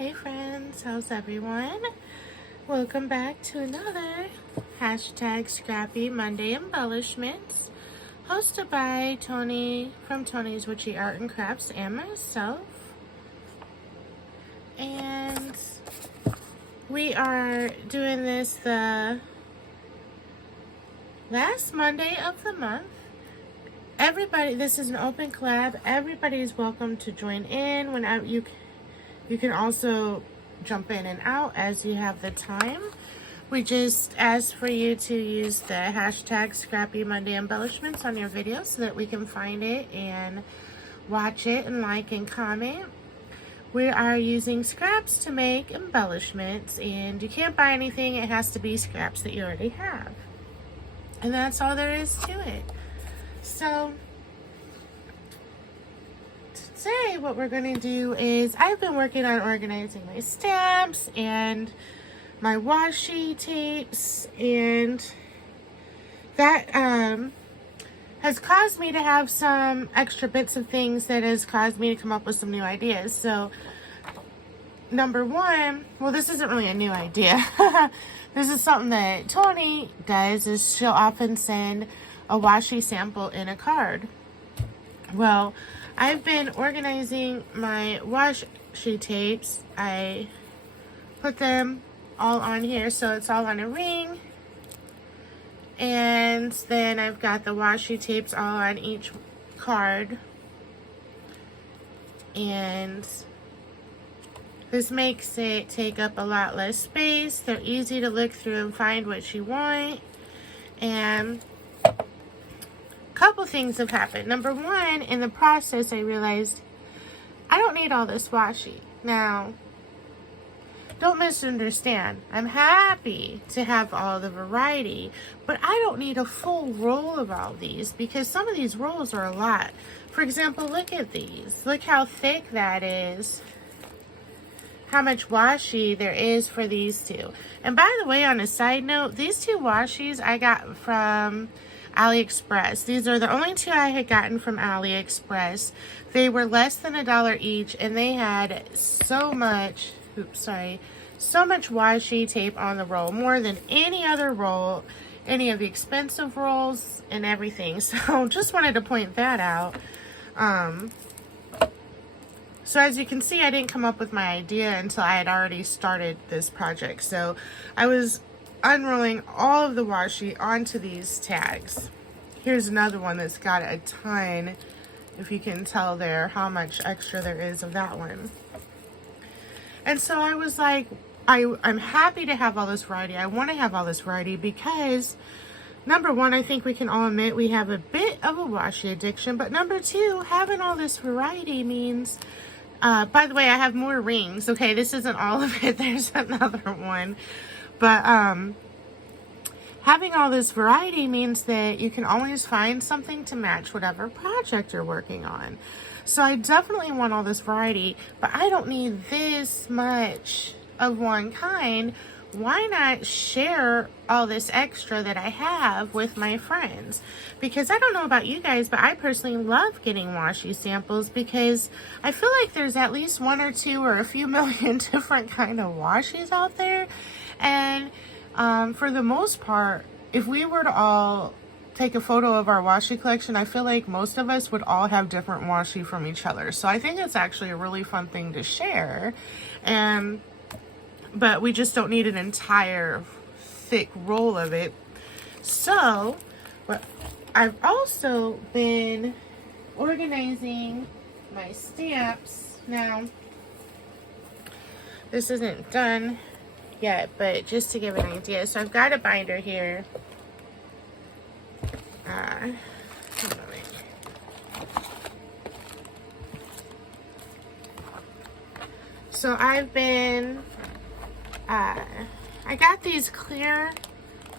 Hey friends, how's everyone? Welcome back to another hashtag Scrappy Monday Embellishments, hosted by Tony from Tony's Witchy Art and Crafts and myself. And we are doing this the last Monday of the month. Everybody, this is an open collab. Everybody is welcome to join in whenever you can also jump in and out as you have the time. We just ask for you to use the hashtag Scrappy Monday Embellishments on your video so that we can find it and watch it and like and comment. We are using scraps to make embellishments, and you can't buy anything. It has to be scraps that you already have. And that's all there is to it. So today what we're going to do is, I've been working on organizing my stamps and my washi tapes, and that has caused me to have some extra bits of things that has caused me to come up with some new ideas. So number one, well, this isn't really a new idea. This is something that Tony does, is she'll often send a washi sample in a card. Well, I've been organizing my washi tapes. I put them all on here, so it's all on a ring. And then I've got the washi tapes all on each card. And this makes it take up a lot less space. They're easy to look through and find what you want. And couple things have happened. Number one, in the process, I realized I don't need all this washi. Now, don't misunderstand. I'm happy to have all the variety, but I don't need a full roll of all these because some of these rolls are a lot. For example, look at these. Look how thick that is. How much washi there is for these two. And by the way, on a side note, these two washis I got from AliExpress. These are the only two I had gotten from AliExpress. They were less than $1 each, and they had so much, so much washi tape on the roll, more than any other roll, any of the expensive rolls and everything. So just wanted to point that out. So as you can see, I didn't come up with my idea until I had already started this project. So I was unrolling all of the washi onto these tags. Here's another one that's got a ton, if you can tell there how much extra there is of that one. And so I was like, I'm happy to have all this variety. I want to have all this variety because number one, I think we can all admit we have a bit of a washi addiction, but number two, having all this variety means, by the way, I have more rings. Okay, this isn't all of it. There's another one. But having all this variety means that you can always find something to match whatever project you're working on. So I definitely want all this variety, but I don't need this much of one kind. Why not share all this extra that I have with my friends? Because I don't know about you guys, but I personally love getting washi samples because I feel like there's at least one or two or a few million different kind of washis out there. And for the most part, if we were to all take a photo of our washi collection, I feel like most of us would all have different washi from each other. So I think it's actually a really fun thing to share. But we just don't need an entire thick roll of it. So I've also been organizing my stamps. Now, this isn't done yet, but just to give an idea. So I've got a binder here. So I've been, I got these clear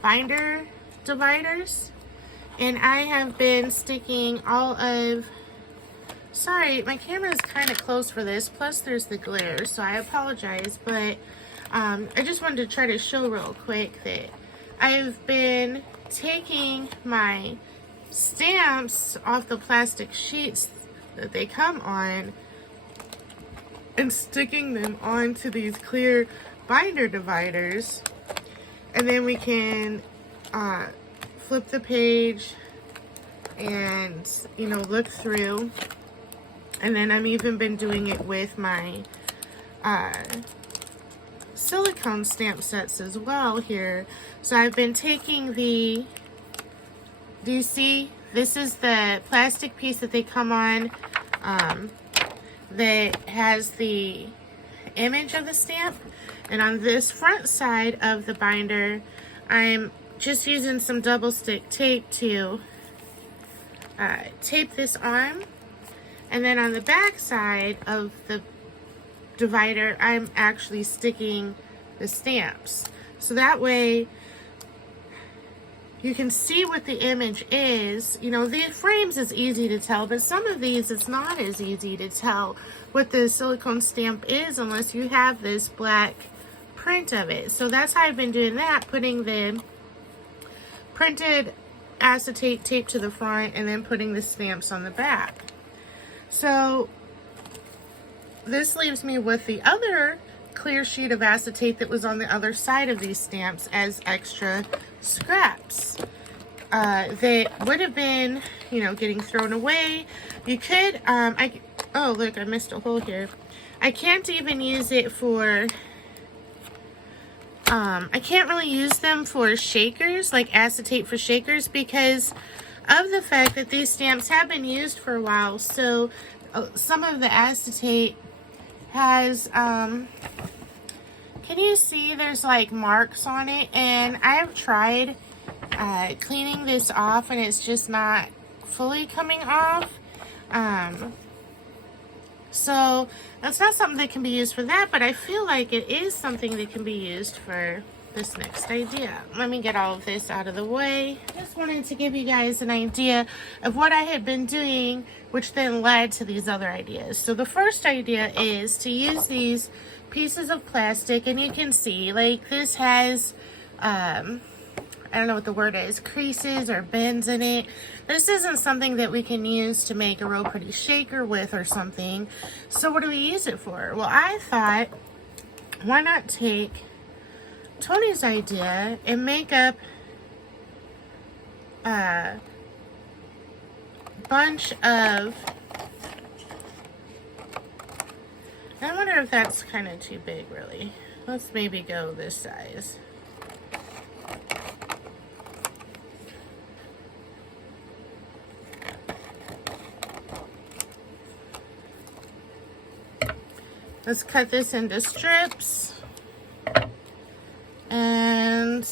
binder dividers, and I have been sticking all of, sorry, my camera is kind of close for this, plus there's the glare, so I apologize, but I just wanted to try to show real quick that I've been taking my stamps off the plastic sheets that they come on, and sticking them onto these clear binder dividers. And then we can flip the page and, you know, look through. And then I've even been doing it with my silicone stamp sets as well here. So I've been taking the, do you see? This is the plastic piece that they come on that has the image of the stamp. And on this front side of the binder, I'm just using some double stick tape to tape this on. And then on the back side of the divider, I'm actually sticking the stamps. So that way you can see what the image is. You know, the frames is easy to tell, but some of these it's not as easy to tell what the silicone stamp is unless you have this black print of it. So that's how I've been doing that, putting the printed acetate tape to the front and then putting the stamps on the back. So this leaves me with the other clear sheet of acetate that was on the other side of these stamps as extra scraps that would have been, you know, getting thrown away. You could, oh look, I missed a hole here. I can't even use it for, I can't really use them for shakers, like acetate for shakers, because of the fact that these stamps have been used for a while. So some of the acetate has, can you see there's like marks on it? And I have tried cleaning this off and it's just not fully coming off. So that's not something that can be used for that, but I feel like it is something that can be used for this next idea. Let me get all of this out of the way. Just wanted to give you guys an idea of what I had been doing, which then led to these other ideas. So the first idea is to use these pieces of plastic, and you can see like this has I don't know what the word is, creases or bends in it. This isn't something that we can use to make a real pretty shaker with or something. So what do we use it for? Well, I thought, why not take Tony's idea and make up a bunch of, I wonder if that's kind of too big really. Let's maybe go this size. Let's cut this into strips, and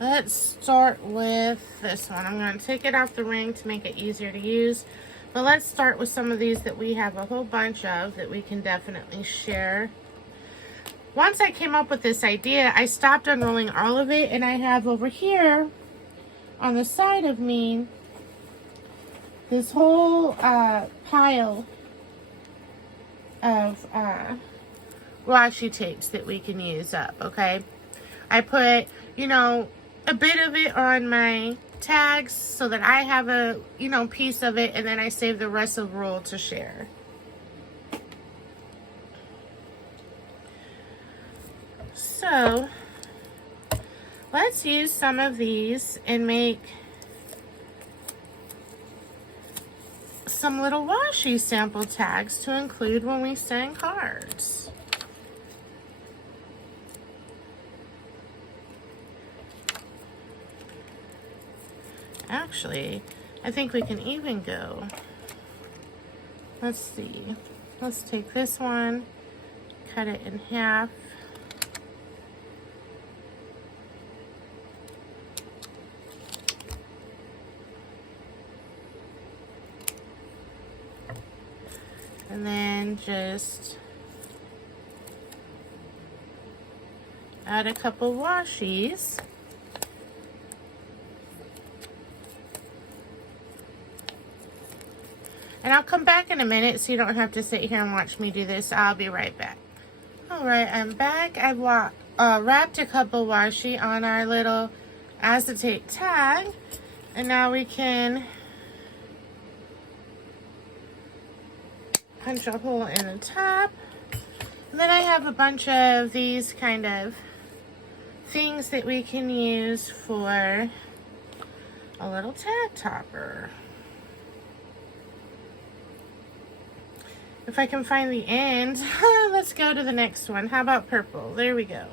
let's start with this one. I'm going to take it off the ring to make it easier to use, but let's start with some of these that we have a whole bunch of that we can definitely share. Once I came up with this idea, I stopped unrolling all of it, and I have over here on the side of me this whole pile of washi tapes that we can use up, okay? I put, you know, a bit of it on my tags so that I have a, you know, piece of it, and then I save the rest of the roll to share. So, let's use some of these and make some little washi sample tags to include when we send cards. Actually, I think we can even go, let's see, let's take this one, cut it in half. And then just add a couple washies. And I'll come back in a minute so you don't have to sit here and watch me do this. I'll be right back. Alright, I'm back. I've wrapped a couple washi on our little acetate tag. And now we can punch a hole in the top. And then I have a bunch of these kind of things that we can use for a little tag topper. If I can find the end, let's go to the next one. How about purple? There we go.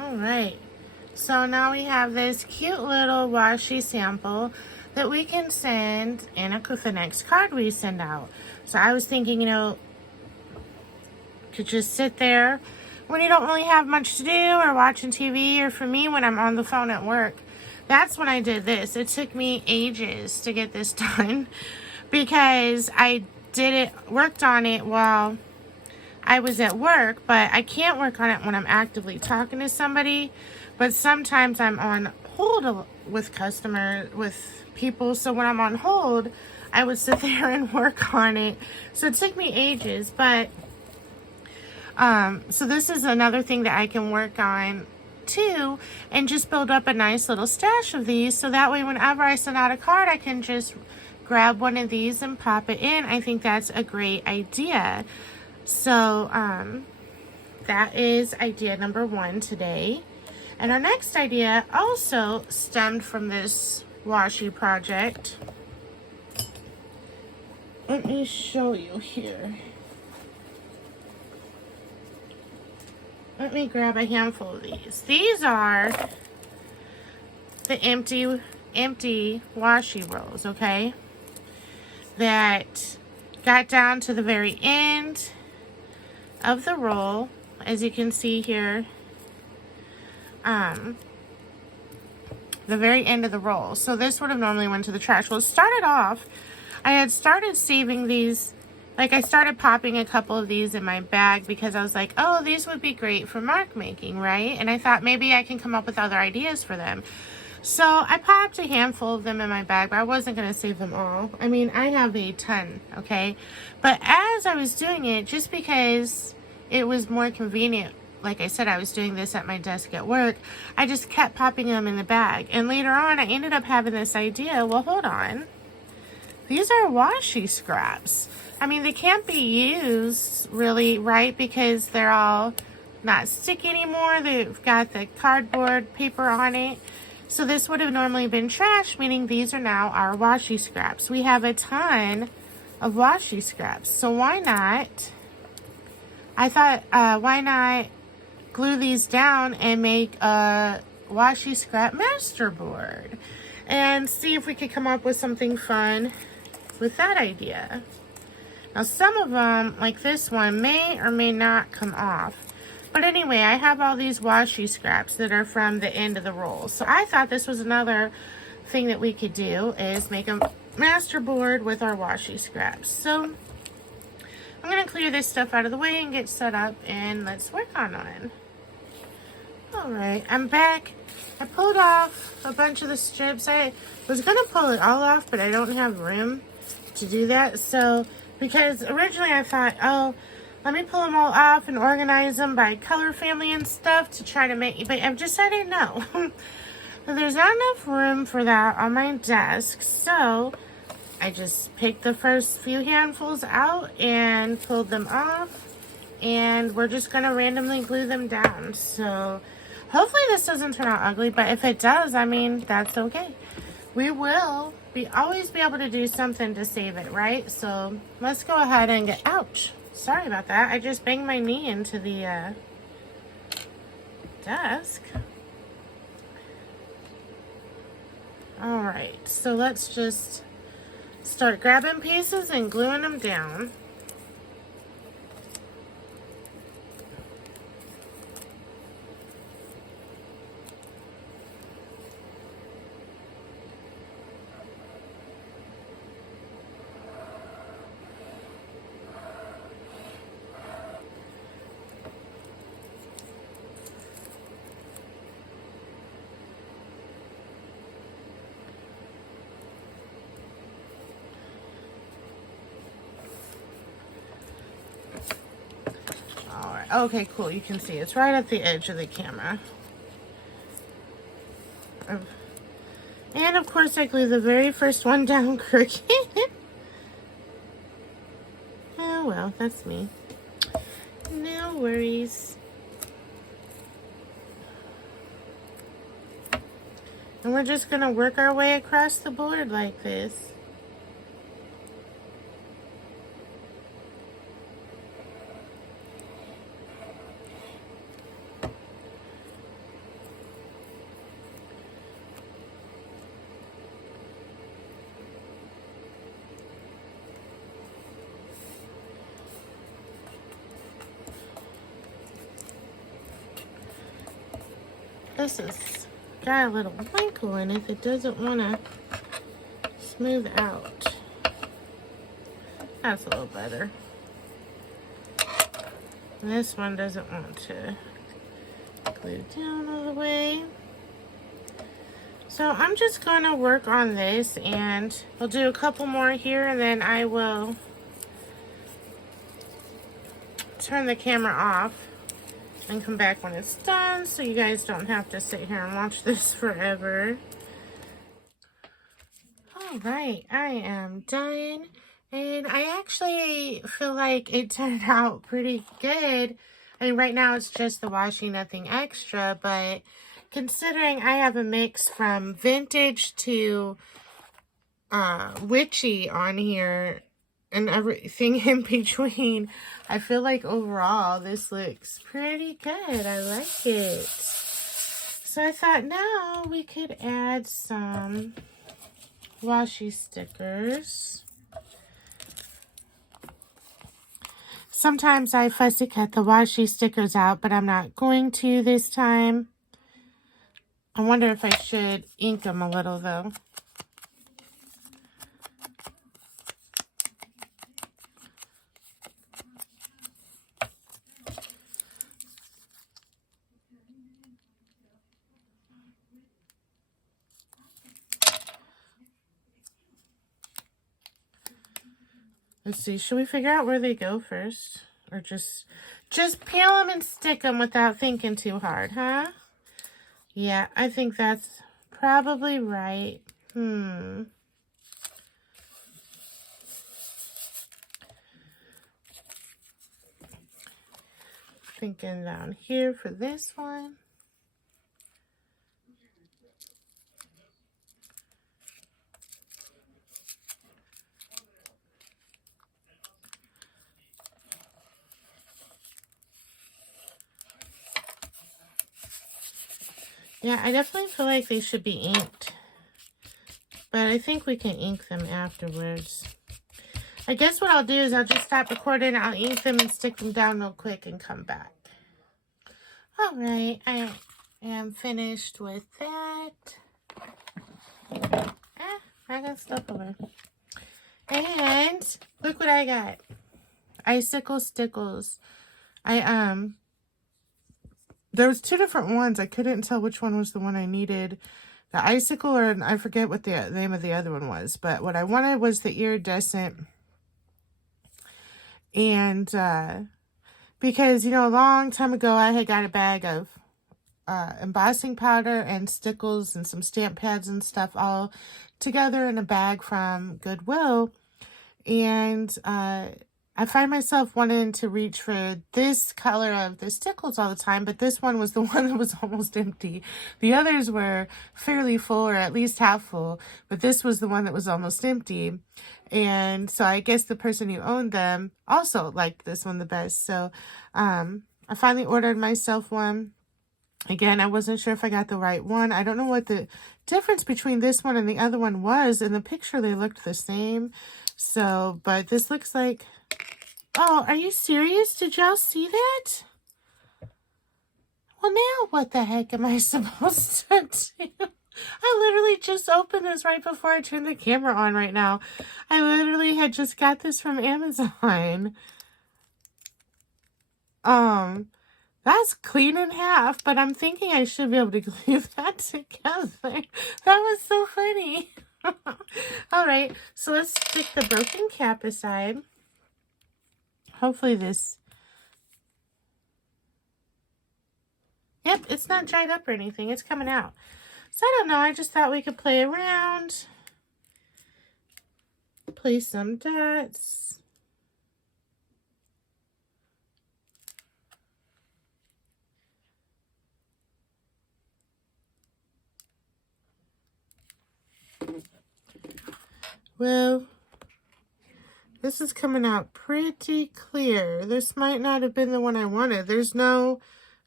Alright, so now we have this cute little washi sample that we can send in the next card we send out. So I was thinking, you know, to just sit there when you don't really have much to do or watching TV, or for me when I'm on the phone at work. That's when I did this. It took me ages to get this done because I worked on it while I was at work, but I can't work on it when I'm actively talking to somebody. But sometimes I'm on hold with people. So when I'm on hold, I would sit there and work on it. So it took me ages, but so this is another thing that I can work on too, and just build up a nice little stash of these. So that way, whenever I send out a card, I can just grab one of these and pop it in. I think that's a great idea. So, that is idea number 1 today. And our next idea also stemmed from this washi project. Let me show you here. Let me grab a handful of these. These are the empty washi rolls, okay? That got down to the very end of the roll, as you can see here, the very end of the roll. So this would have normally went to the trash. Well, it started off, I had started saving these, like I started popping a couple of these in my bag because I was like, oh, these would be great for mark making, right? And I thought maybe I can come up with other ideas for them. So I popped a handful of them in my bag, but I wasn't going to save them all. I mean, I have a ton, okay? But as I was doing it, just because it was more convenient, like I said, I was doing this at my desk at work, I just kept popping them in the bag. And later on, I ended up having this idea, well, hold on. These are washi scraps. I mean, they can't be used really, right? Because they're all not sticky anymore. They've got the cardboard paper on it. So this would have normally been trash, meaning these are now our washi scraps. We have a ton of washi scraps. So why not, I thought, why not glue these down and make a washi scrap masterboard and see if we could come up with something fun with that idea. Now some of them, like this one, may or may not come off. But anyway, I have all these washi scraps that are from the end of the roll. So I thought this was another thing that we could do, is make a masterboard with our washi scraps. So I'm going to clear this stuff out of the way and get set up, and let's work on it. Alright, I'm back. I pulled off a bunch of the strips. I was going to pull it all off, but I don't have room to do that. So, because originally I thought, oh, let me pull them all off and organize them by color family and stuff to try to make, but I've decided no. There's not enough room for that on my desk, so I just picked the first few handfuls out and pulled them off, and we're just going to randomly glue them down. So hopefully this doesn't turn out ugly, but if it does, I mean, that's okay. We will always be able to do something to save it, right? So let's go ahead and get, ouch. Sorry about that. I just banged my knee into the desk. Alright, so let's just start grabbing pieces and gluing them down. Alright, okay, cool. You can see it's right at the edge of the camera. And of course, I glue the very first one down crooked. Oh well, that's me. No worries. And we're just gonna work our way across the board like this. This has got a little wrinkle in it that doesn't want to smooth out. That's a little better. And this one doesn't want to glue down all the way. So I'm just going to work on this, and we'll do a couple more here, and then I will turn the camera off and come back when it's done, so you guys don't have to sit here and watch this forever. All right, I am done, and I actually feel like it turned out pretty good. I mean, right now it's just the washi, nothing extra, but considering I have a mix from vintage to witchy on here, and everything in between, I feel like overall this looks pretty good. I like it. So I thought now we could add some washi stickers. Sometimes I fussy cut the washi stickers out, but I'm not going to this time. I wonder if I should ink them a little though. Let's see, should we figure out where they go first? Or just peel them and stick them without thinking too hard, huh? Yeah, I think that's probably right. Thinking down here for this one. Yeah, I definitely feel like they should be inked. But I think we can ink them afterwards. I guess what I'll do is I'll just stop recording, I'll ink them and stick them down real quick and come back. Alright, I am finished with that. I got stuff over. And look what I got. Icicle stickles. There was two different ones. I couldn't tell which one was the one I needed. The icicle, or I forget what the name of the other one was. But what I wanted was the iridescent. And because, you know, a long time ago, I had got a bag of embossing powder and stickles and some stamp pads and stuff all together in a bag from Goodwill. And I find myself wanting to reach for this color of the stickles all the time, but this one was the one that was almost empty. The others were fairly full, or at least half full, but this was the one that was almost empty. And so I guess the person who owned them also liked this one the best. So I finally ordered myself one. Again, I wasn't sure if I got the right one. I don't know what the difference between this one and the other one was. In the picture, they looked the same. So, but this looks like... Oh, are you serious? Did y'all see that? Well, now what the heck am I supposed to do? I literally just opened this right before I turned the camera on right now. I literally had just got this from Amazon. That's clean in half, but I'm thinking I should be able to glue that together. That was so funny. All right, so let's stick the broken cap aside. Hopefully this... Yep, it's not dried up or anything. It's coming out. So I don't know. I just thought we could play around. Play some dots. Well, this is coming out pretty clear. This might not have been the one I wanted. There's no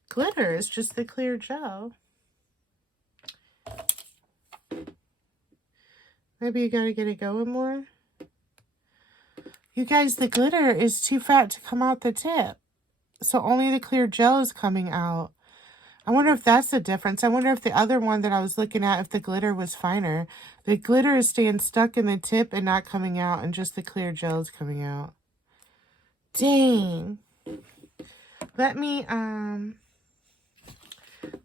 glitter. It's just the clear gel. Maybe you gotta get it going more. You guys, the glitter is too fat to come out the tip. So only the clear gel is coming out. I wonder if that's the difference. I wonder if the other one that I was looking at, if the glitter was finer. The glitter is staying stuck in the tip and not coming out, and just the clear gel is coming out. Dang. Let me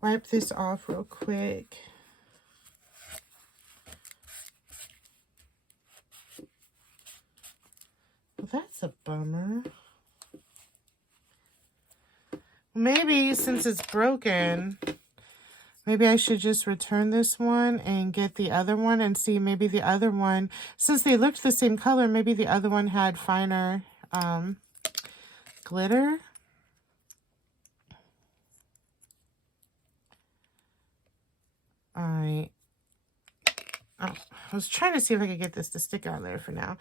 wipe this off real quick. Well, that's a bummer. Maybe since it's broken, maybe I should just return this one and get the other one and see maybe the other one, since they looked the same color, maybe the other one had finer glitter. All right. Oh, I was trying to see if I could get this to stick on there for now.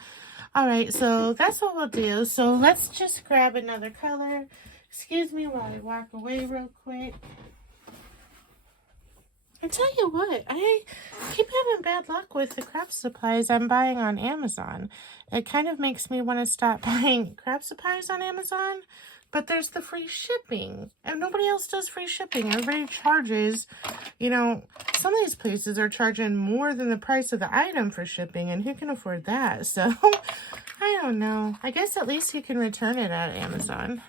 All right, so that's what we'll do. So let's just grab another color. Excuse me while I walk away real quick. I tell you what, I keep having bad luck with the craft supplies I'm buying on Amazon. It kind of makes me want to stop buying craft supplies on Amazon, but there's the free shipping, and nobody else does free shipping. Everybody charges, you know, some of these places are charging more than the price of the item for shipping, and who can afford that? So, I don't know. I guess at least you can return it at Amazon.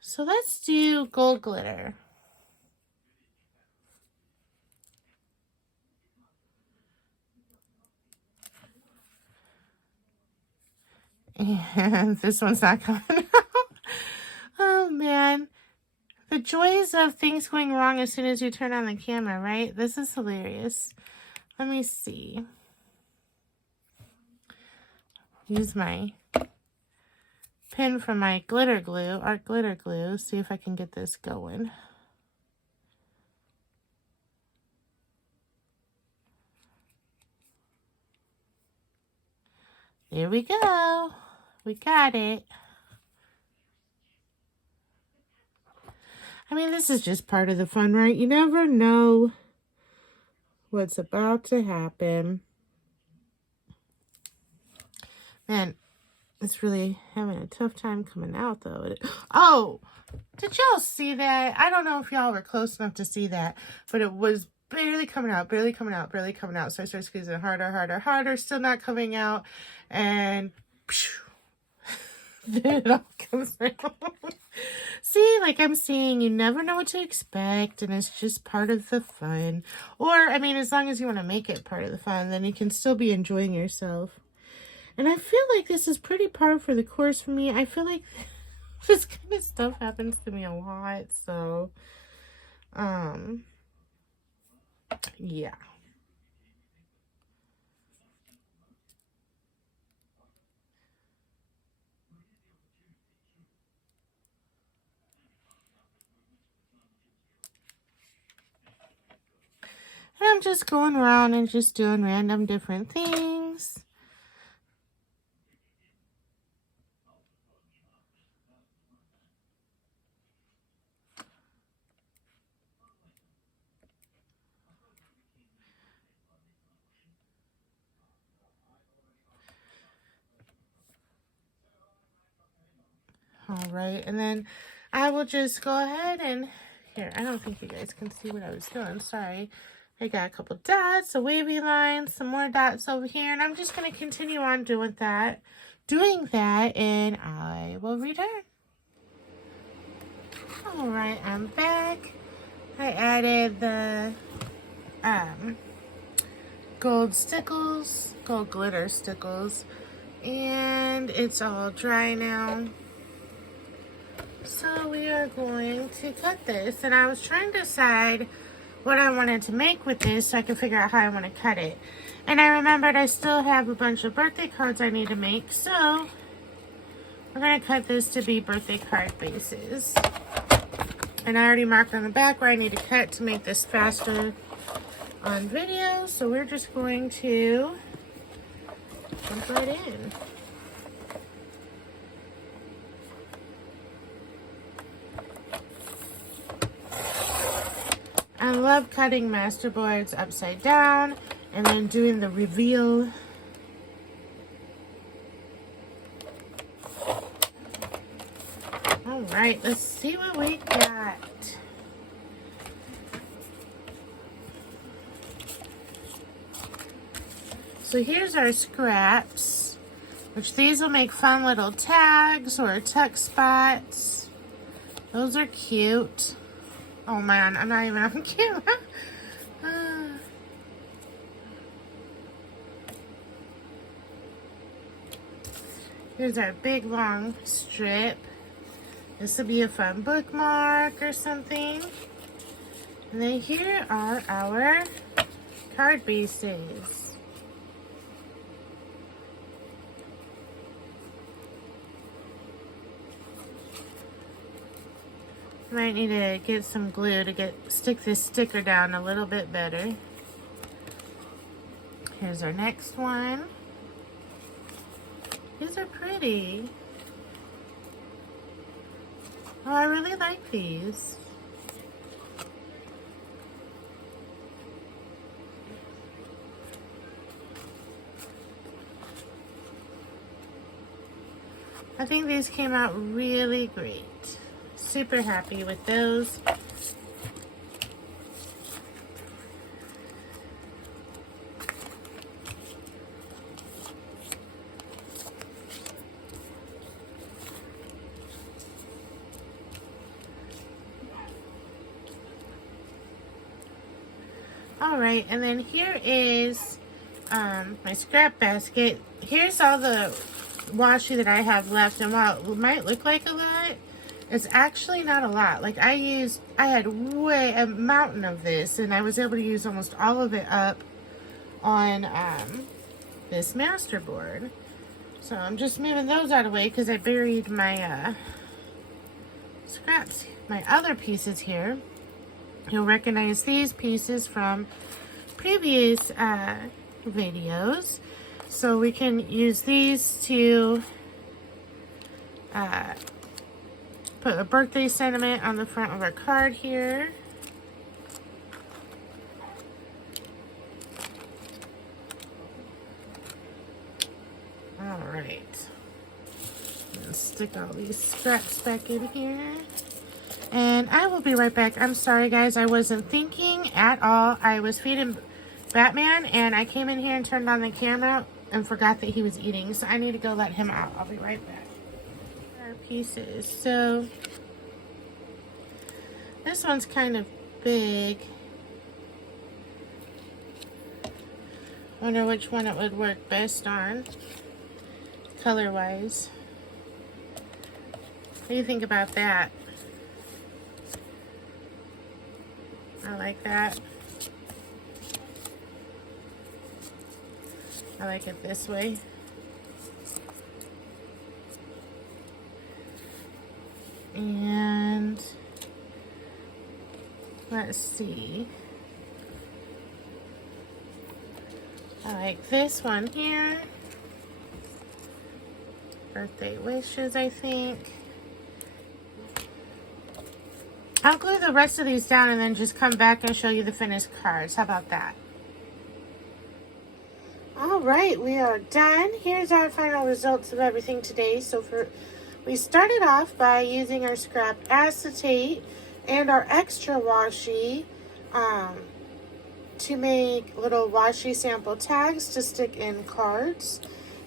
So let's do gold glitter. And this one's not coming out. Oh, man. The joys of things going wrong as soon as you turn on the camera, right? This is hilarious. Let me see. Use my pin from my glitter glue, art glitter glue. See if I can get this going. There we go. We got it. I mean, this is just part of the fun, right? You never know what's about to happen. Man, it's really having a tough time coming out, though. Oh, did y'all see that? I don't know if y'all were close enough to see that, but it was barely coming out, barely coming out, barely coming out. So I started squeezing harder, harder, harder, still not coming out. And then it all comes out. See, like I'm saying, you never know what to expect, and it's just part of the fun. Or, I mean, as long as you want to make it part of the fun, then you can still be enjoying yourself. And I feel like this is pretty par for the course for me. I feel like this kind of stuff happens to me a lot, so, yeah. And I'm just going around and just doing random different things. All right, and then I will just go ahead and, here, I don't think you guys can see what I was doing, sorry. I got a couple dots, a wavy line, some more dots over here, and I'm just going to continue on doing that, and I will return. All right, I'm back. I added the gold glitter stickles, and it's all dry now. So we are going to cut this, and I was trying to decide what I wanted to make with this so I could figure out how I want to cut it. And I remembered I still have a bunch of birthday cards I need to make, so we're going to cut this to be birthday card bases. And I already marked on the back where I need to cut to make this faster on video, so we're just going to jump right in. I love cutting masterboards upside down and then doing the reveal. All right, let's see what we got. So here's our scraps, which these will make fun little tags or tuck spots. Those are cute. Oh man, I'm not even on camera. Here's our big long strip. This will be a fun bookmark or something. And then here are our card bases. Might need to get some glue to stick this sticker down a little bit better. Here's our next one. These are pretty. Oh, I really like these. I think these came out really great. Super happy with those. All right, and then here is my scrap basket. Here's all the washi that I have left, and while it might look like a lot, it's actually not a lot. Like I had a mountain of this, and I was able to use almost all of it up on this masterboard. So I'm just moving those out of the way because I buried my scraps, my other pieces here. You'll recognize these pieces from previous videos. So we can use these to put a birthday sentiment on the front of our card here. All right. Let's stick all these scraps back in here. And I will be right back. I'm sorry, guys. I wasn't thinking at all. I was feeding Batman, and I came in here and turned on the camera and forgot that he was eating. So I need to go let him out. I'll be right back. Our pieces. So this one's kind of big. Wonder which one it would work best on, color-wise. What do you think about that? I like that. I like it this way. And let's see. I like this one here. Birthday wishes, I think. I'll glue the rest of these down and then just come back and show you the finished cards. How about that? All right, we are done. Here's our final results of everything today. So We started off by using our scrap acetate and our extra washi to make little washi sample tags to stick in cards.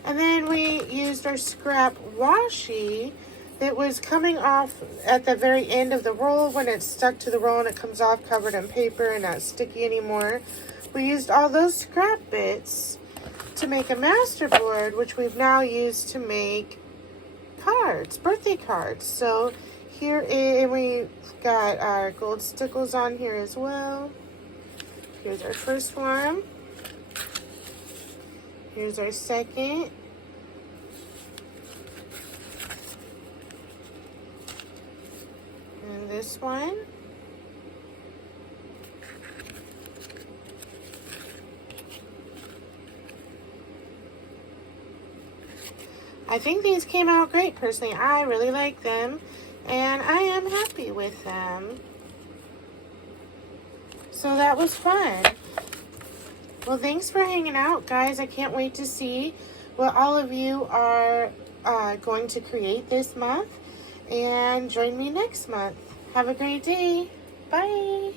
And then we used our scrap washi that was coming off at the very end of the roll when it's stuck to the roll and it comes off covered in paper and not sticky anymore. We used all those scrap bits to make a masterboard, which we've now used to make cards, birthday cards. So here is, we've got our gold stickles on here as well. Here's our first one. Here's our second. And this one. I think these came out great. Personally, I really like them, and I am happy with them. So that was fun. Well, thanks for hanging out, guys. I can't wait to see what all of you are going to create this month, and join me next month. Have a great day. Bye.